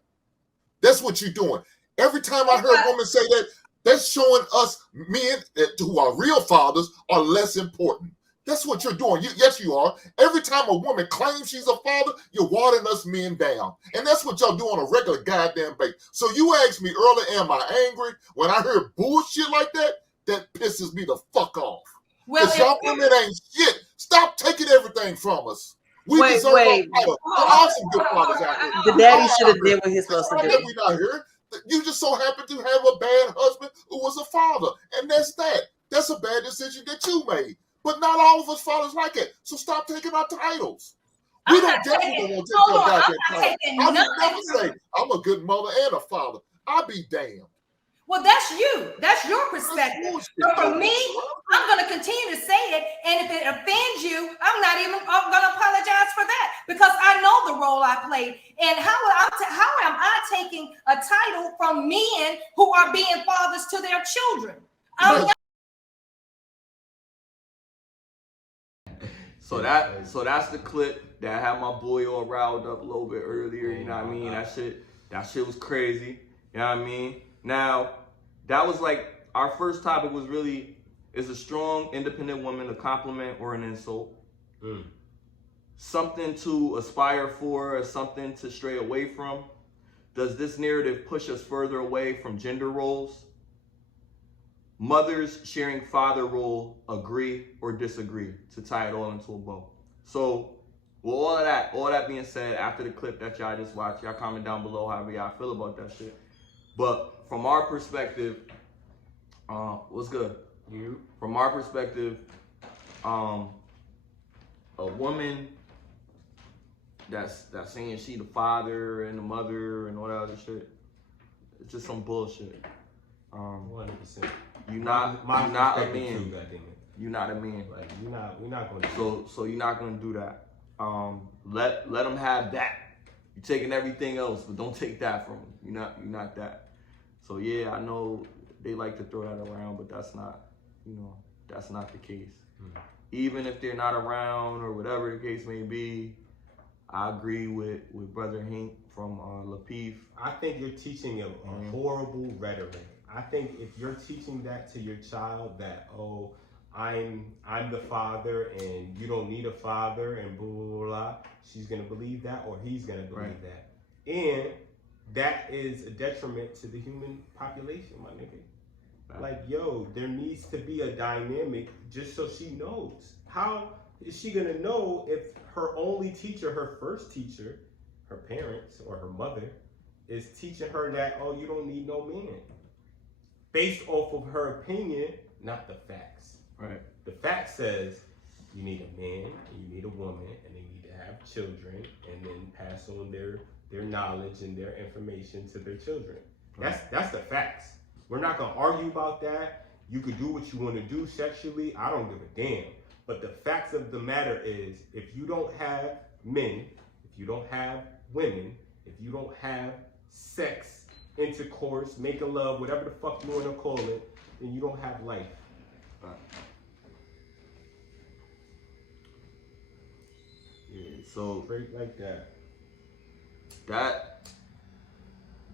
That's what you're doing. Every time I hear a woman say that, that's showing us men who are real fathers are less important. That's what you're doing. Yes, you are. Every time a woman claims she's a father, you're watering us men down. And that's what y'all do on a regular goddamn basis. So you asked me earlier, am I angry? When I hear bullshit like that, that pisses me the fuck off. Because y'all women ain't shit. Stop taking everything from us. We deserve our title. There are some good fathers out there. The daddy should have did what he's supposed to do. We not here. You just so happen to have a bad husband who was a father. And that's that. That's a bad decision that you made. But not all of us fathers like it. So stop taking our titles. We don't definitely want to take your goddamn title. I would never say I'm a good mother and a father. I'll be damned. Well, that's you. That's your perspective. So for me, I'm going to continue to say it. And if it offends you, I'm not even going to apologize for that because I know the role I played. And how am I taking a title from men who are being fathers to their children? So that's the clip that had my boy all riled up a little bit earlier. You know what I mean? That shit was crazy. You know what I mean? Now, that was like, our first topic was really, is a strong, independent woman a compliment or an insult? Something to aspire for or something to stray away from? Does this narrative push us further away from gender roles? Mothers sharing father role, agree or disagree, to tie it all into a bow. So, with all of that being said, after the clip that y'all just watched, y'all comment down below however y'all feel about that shit. But from our perspective, what's good? From our perspective, a woman that's saying she the father and the mother and all that other shit, it's just some bullshit. 100%. You're not a man. You're not a man. Like we're not going to. So you're not going to do that. Let them have that. You're taking everything else, but don't take that from them. You're not that. So yeah, I know they like to throw that around, but that's not the case. Even if they're not around or whatever the case may be, I agree with Brother Hank from Lapeef. I think you're teaching a horrible rhetoric. I think if you're teaching that to your child that, I'm the father and you don't need a father and blah, blah, blah, blah. She's going to believe that, or he's going to believe that. And that is a detriment to the human population, my nigga. Like, yo, there needs to be a dynamic just so she knows. How is she going to know if her only teacher, her first teacher, her parents or her mother, is teaching her that, oh, you don't need no man? Based off of her opinion, not the facts. Right. The fact says you need a man and you need a woman and they need to have children and then pass on their knowledge and their information to their children. That's the facts. We're not gonna argue about that. You could do what you want to do sexually. I don't give a damn. But the facts of the matter is, if you don't have men, if you don't have women, if you don't have sex, intercourse, making love, whatever the fuck you want to call it, then you don't have life. Yeah, so Straight like that.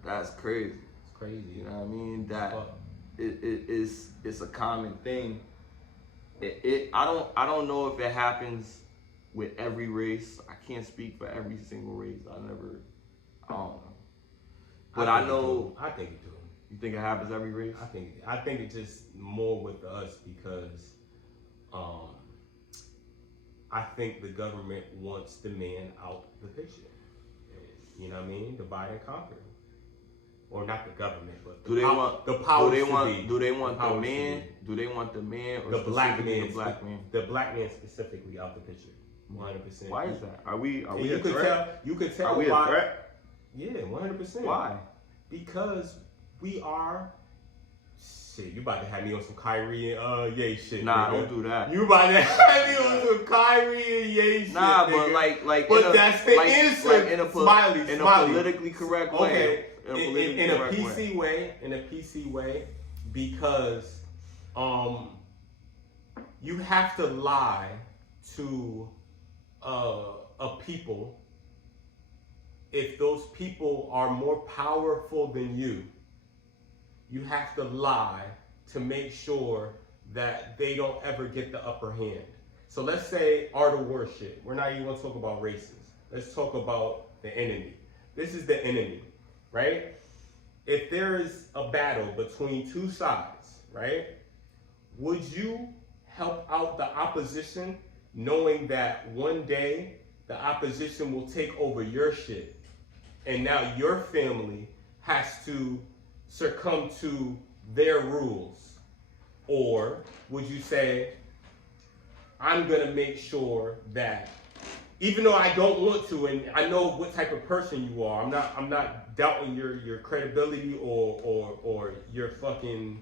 That's crazy. It's crazy. You know what I mean? That Fuck. it's a common thing. I don't know if it happens with every race. I can't speak for every single race. I don't know. But I know. I think it do. You think it happens every race? I think it's just more with us because I think the government wants the man out the picture. You know what I mean? Divide and conquer. Or not the government, but Do they want the power Do they to want be. Do they want The the powers to man? be. Do they want the man or The black specifically man, the black man? the black man specifically out the picture, 100%. Why is that? Are we And a you could threat? tell. You could tell Are we a why. threat? Yeah, 100%. Why? Because we are. Shit, you about to have me on some Kyrie and Ye shit. Nah, nigga. don't do that. You about to have me on some Kyrie and Ye shit. Nah, nigga. but like, But in a, that's the like, answer. like in a Smiley. politically correct way. Okay, In a in politically a correct PC way, because you have to lie to a people if those people are more powerful than you. You have to lie to make sure that they don't ever get the upper hand. So let's say art of worship. We're not even going to talk about races. Let's talk about the enemy. This is the enemy, right? If there is a battle between two sides, right? Would you help out the opposition knowing that one day the opposition will take over your shit and now your family has to succumb to their rules? Or would you say, I'm gonna make sure that even though I don't want to, and I know what type of person you are, I'm not doubting your credibility or your fucking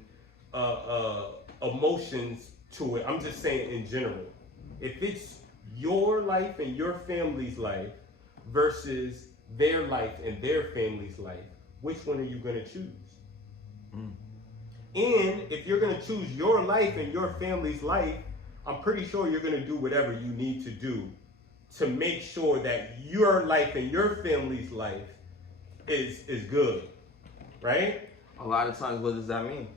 emotions to it. I'm just saying in general, if it's your life and your family's life versus their life and their family's life, which one are you gonna choose? And if you're gonna choose your life and your family's life, I'm pretty sure you're gonna do whatever you need to do to make sure that your life and your family's life is good, right? A lot of times, what does that mean?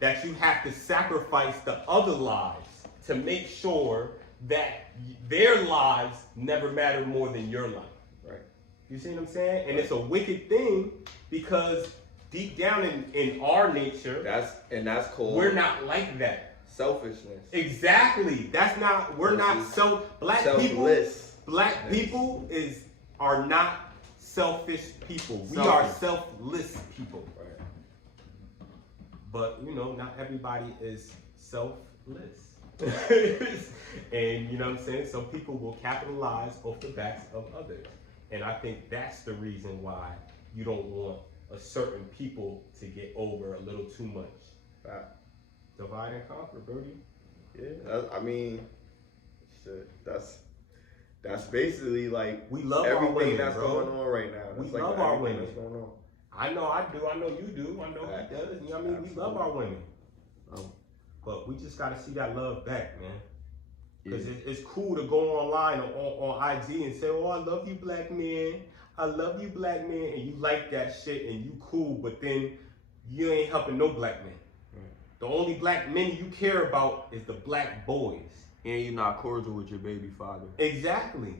That you have to sacrifice the other lives to make sure that their lives never matter more than your life. Right. You see what I'm saying? And it's a wicked thing because deep down in our nature, That's called we're not like that. selfishness. Exactly. That's not. We're not black people. Selfless. Black people are not selfish people. We Selfish. are selfless people. Right. But not everybody is selfless. And you know what I'm saying? Some people will capitalize off the backs of others. And I think that's the reason why you don't want a certain people to get over a little too much. Right. Divide and conquer, Brody. Yeah, I mean, shit. That's basically like We love our everything women, that's bro. going on right now. We That's like love our everything women. that's going on. I know I do. I know you do. I know Facts. he does. You know what I mean? We love our women. But we just got to see that love back, man. Because it's cool to go online on IG and say, oh, I love you, black man. I love you, black man. And you like that shit and you cool, but then you ain't helping no black man. The only black men you care about is the black boys. And you're not cordial with your baby father. Exactly.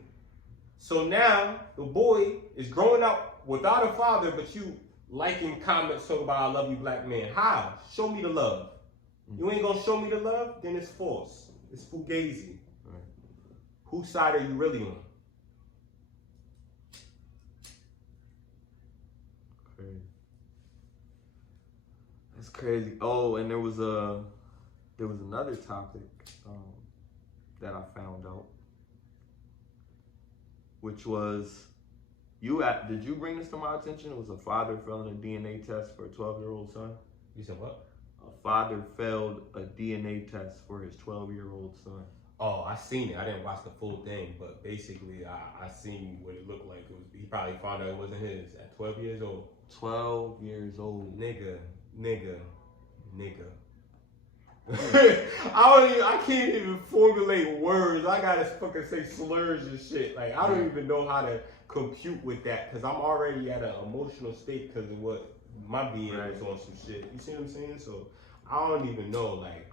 So now the boy is growing up without a father, but you liking comments talking about I love you, black man. How? Show me the love. You ain't gonna show me the love, then it's false. It's fugazi. Right. Whose side are you really on? Crazy. That's crazy. Oh, and there was another topic that I found out, which was did you bring this to my attention? It was a father failing a DNA test for a 12-year-old son. You said what? A father failed a DNA test for his 12-year-old son. Oh, I seen it. I didn't watch the full thing, but basically I seen what it looked like. He probably found out it wasn't his at 12 years old. 12 years old. Nigga. I can't even formulate words. I gotta fucking say slurs and shit. Like, I don't even know how to compute with that because I'm already at an emotional state because of what my being was on some shit. You see what I'm saying? So I don't even know. Like,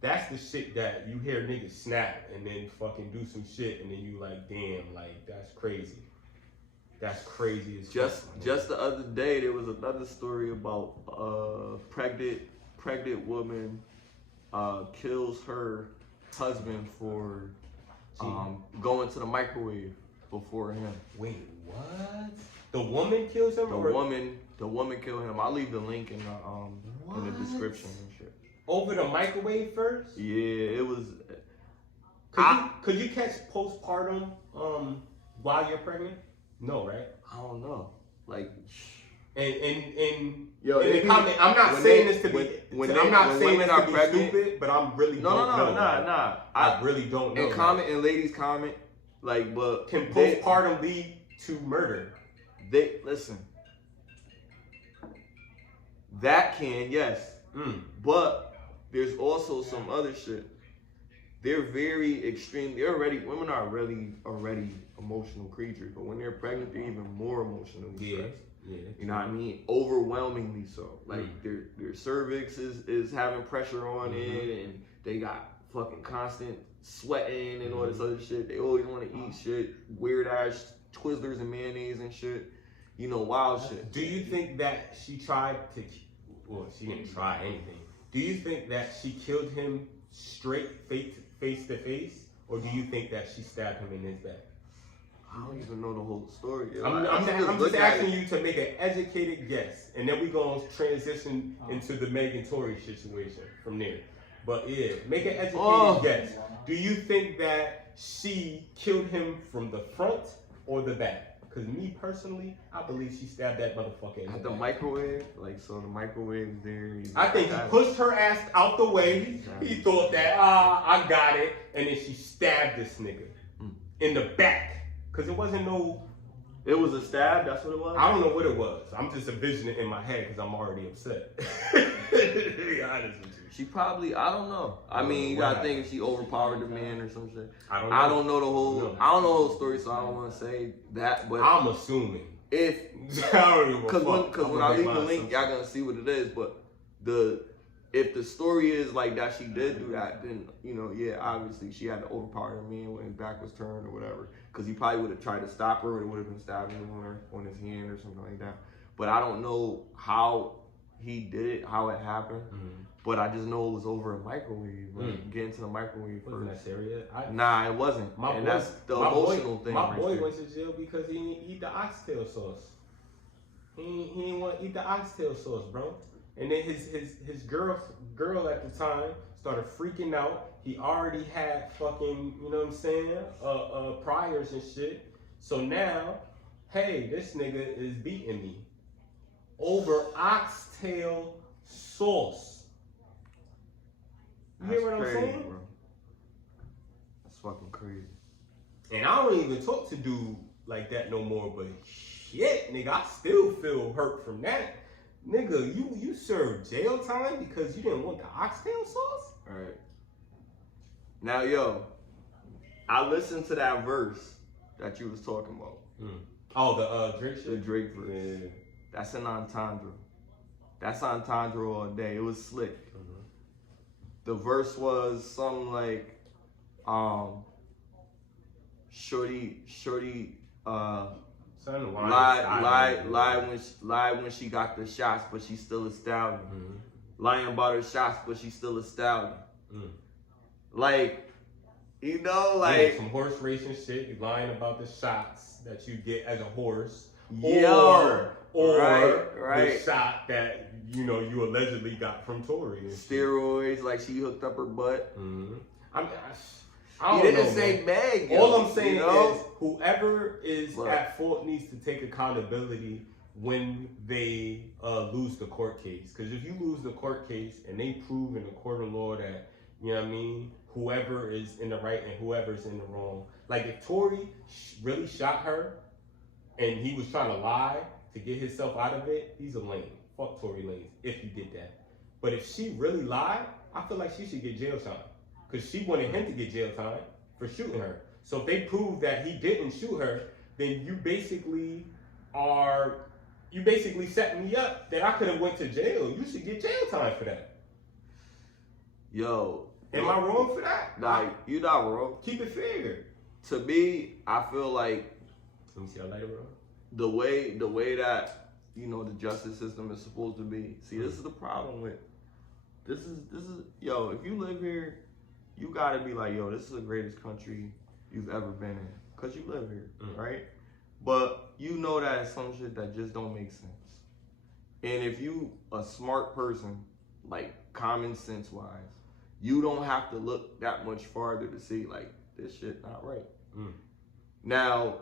that's the shit that you hear niggas snap and then fucking do some shit and then you like, damn, like, that's crazy. That's crazy as fuck. Just the other day, there was another story about pregnant woman kills her husband for going to the microwave before him. Wait, what? The woman kills him? The woman killed him. I'll leave the link in the description and shit. Over the microwave first? Yeah, it was. Could you catch postpartum while you're pregnant? No, right? I don't know. Like, and yo, in the comment, I'm not saying this to be. I'm not saying this to be pregnant, stupid, but I'm really no. I really don't know. And ladies comment, like, but can postpartum lead to murder? They listen. That can, yes, but there's also some other shit. They're very extreme. Women are already emotional creatures, but when they're pregnant, they're even more emotionally stressed. Yeah. You know what I mean? Overwhelmingly so. Like their cervix is having pressure on it, and they got fucking constant sweating and all this other shit. They always want to eat shit, weird ass Twizzlers and mayonnaise and shit. You know, wild shit. Do you think that she tried to? Well, she didn't try anything. Do you think that she killed him straight face to face, or do you think that she stabbed him in his back? I don't even know the whole story. I'm just asking you to make an educated guess, and then we gonna transition into the Megan Tory situation from there. But yeah, make an educated guess. Do you think that she killed him from the front or the back? Because me personally, I believe she stabbed that motherfucker in at the microwave. Like, so the microwave's there. I think he pushed her ass out the way. He thought that, I got it. And then she stabbed this nigga in the back. Because it wasn't no... It was a stab? That's what it was? I don't know what it was. I'm just envisioning it in my head because I'm already upset. To be honest with you. She probably, I don't know. I mean, you gotta think if she overpowered the man or some shit. I don't know. I don't know the whole story, so I don't want to say that. But I'm assuming. Because when I leave the link, y'all gonna see what it is. But if the story is like that, she did do that, then obviously she had to overpower the man when his back was turned or whatever. Because he probably would have tried to stop her, or it would have been stabbing on his hand or something like that. But I don't know how he did it, how it happened. But I just know it was over a microwave. Get into the microwave first. Wasn't that serious? Nah, it wasn't. That's the emotional thing. My boy went to jail because he didn't eat the oxtail sauce. He didn't want to eat the oxtail sauce, bro. And then his girl at the time started freaking out. He already had fucking, you know what I'm saying, priors and shit. So now, hey, this nigga is beating me over oxtail sauce. You hear what I'm saying? Bro. That's fucking crazy. And I don't even talk to dude like that no more, but shit, nigga, I still feel hurt from that. Nigga, you served jail time because you didn't want the oxtail sauce? Alright. Now, yo, I listened to that verse that you was talking about. Oh, the Drake shit? The Drake verse. Yeah. That's an entendre. That's entendre all day. It was slick. The verse was something like, Shorty, Son, lied when she got the shots, but she still a stallion. Lying about her shots, but she still a stallion. Like, you know, like some horse racing shit. You lying about the shots that you get as a horse, Yo, or right. the shot that you allegedly got from Tory. Steroids, like she hooked up her butt. I He don't didn't know, say man. beg. All I'm saying is whoever is Look. at fault needs to take accountability when they lose the court case. Because if you lose the court case and they prove in the court of law that, you know what I mean, whoever is in the right and whoever's in the wrong. Like if Tory really shot her and he was trying to lie to get himself out of it, he's a lame. Fuck Tory Lanez if he did that. But if she really lied, I feel like she should get jail time. Because she wanted him to get jail time for shooting her. So if they prove that he didn't shoot her, then you basically set me up that I could have went to jail. You should get jail time for that. Yo. Am I wrong for that? Like, you're not wrong. Keep it fair. To me, I feel like Let me see how light it was. the way that, the justice system is supposed to be. See, this is the problem with this is yo, if you live here, you gotta be like, yo, this is the greatest country you've ever been in. Cause you live here, right? But you know that it's some shit that just don't make sense. And if you a smart person, like common sense wise, you don't have to look that much farther to see like this shit not right. Now,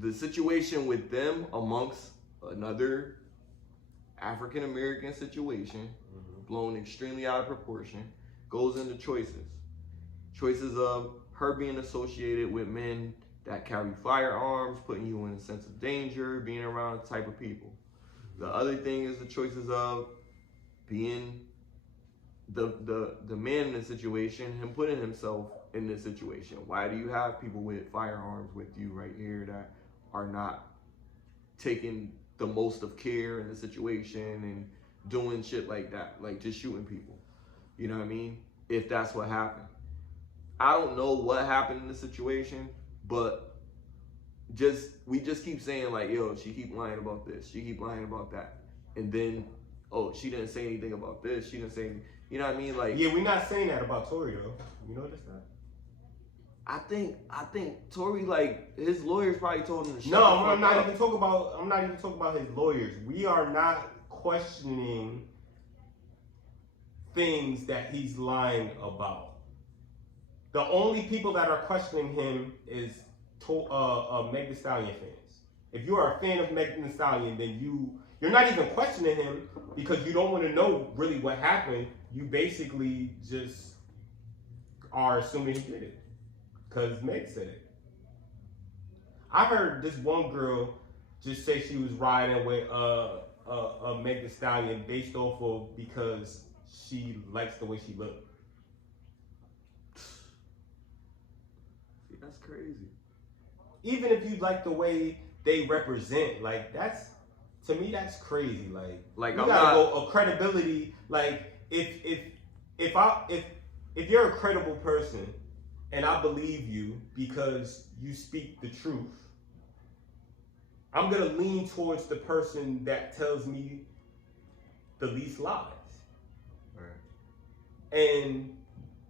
the situation with them amongst another African American situation, blown extremely out of proportion, goes into choices. Choices of her being associated with men that carry firearms, putting you in a sense of danger, being around a type of people. The other thing is the choices of being the man in the situation, him putting himself in this situation. Why do you have people with firearms with you right here that are not taking the most of care in the situation and doing shit like that, like just shooting people? You know what I mean? If that's what happened. I don't know what happened in the situation, but we just keep saying like, yo, she keep lying about this, she keep lying about that. And then, oh, she didn't say anything about this, she didn't say anything. You know what I mean? Like, yeah, we're not saying that about Tory though. You notice that? I think Tory, like, his lawyers probably told him to shut No, the I'm fuck not up. even talking about his lawyers. We are not questioning things that he's lying about. The only people that are questioning him is Meg Thee Stallion fans. If you are a fan of Meg Thee Stallion, then you're not even questioning him because you don't want to know really what happened. You basically just are assuming he did it because Meg said it. I heard this one girl just say she was riding with Meg Thee Stallion based off of because she likes the way she looked. See, that's crazy. Even if you like the way they represent, like to me that's crazy. Like you gotta go a credibility. Like if you're a credible person and I believe you because you speak the truth, I'm gonna lean towards the person that tells me the least lies. Right. And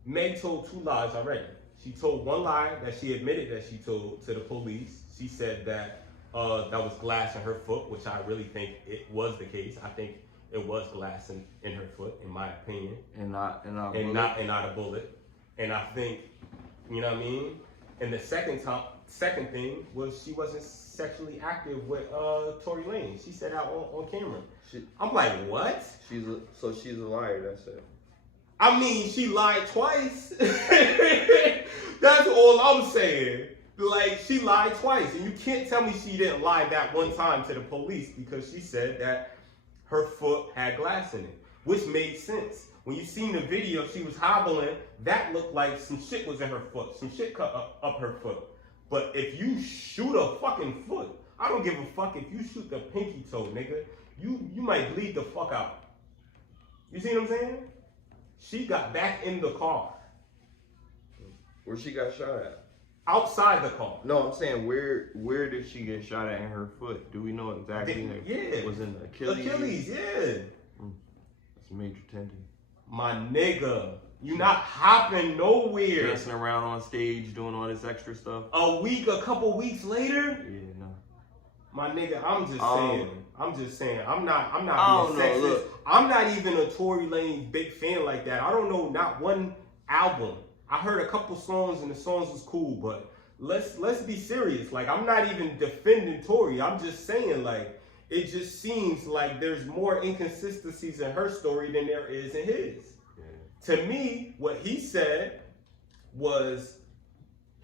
Meg told 2 lies already. She told one lie that she admitted that she told to the police. She said that that was glass in her foot, which I really think it was the case. I think it was glass in her foot, in my opinion, And not not a bullet. And I think, you know what I mean. And the second thing was she wasn't sexually active with Tory Lanez. She said that on camera. I'm like, what? She's a liar. That's it. I mean, she lied twice. That's all I'm saying. Like, she lied twice. And you can't tell me she didn't lie that one time to the police because she said that her foot had glass in it, which made sense. When you seen the video, she was hobbling. That looked like some shit was in her foot. Some shit cut up her foot. But if you shoot a fucking foot, I don't give a fuck if you shoot the pinky toe, nigga. You might bleed the fuck out. You see what I'm saying? She got back in the car. Where she got shot at? Outside the car. No, I'm saying where did she get shot at in her foot? Do we know exactly? Yeah. It was in the Achilles. Achilles, yeah. It's a major tendon. My nigga, you not hopping nowhere. Dancing around on stage, doing all this extra stuff. A couple weeks later? Yeah, no. My nigga, I'm just saying. I'm not being sexist. Look. I'm not even a Tory Lanez big fan like that. I don't know not one album. I heard a couple songs and the songs was cool, but let's be serious. Like, I'm not even defending Tory. I'm just saying, like, it just seems like there's more inconsistencies in her story than there is in his. Yeah. To me, what he said was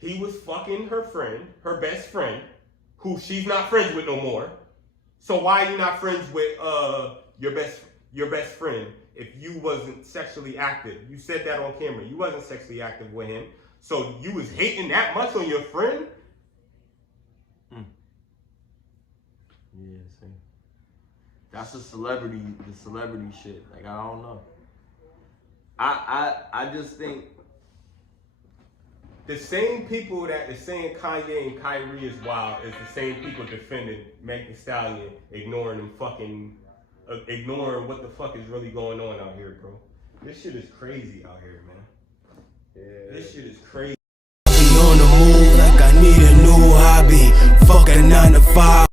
he was fucking her friend, her best friend, who she's not friends with no more. So why are you not friends with your best friend if you wasn't sexually active? You said that on camera. You wasn't sexually active with him. So you was hating that much on your friend? Yeah, see. That's the celebrity shit. Like, I don't know. I just think the same people that is saying Kanye and Kyrie is wild is the same people defending Meg Thee Stallion, ignoring what the fuck is really going on out here, bro. This shit is crazy out here, man. Yeah. This shit is crazy. On the move like I need a new hobby. Fuck a 9 to 5.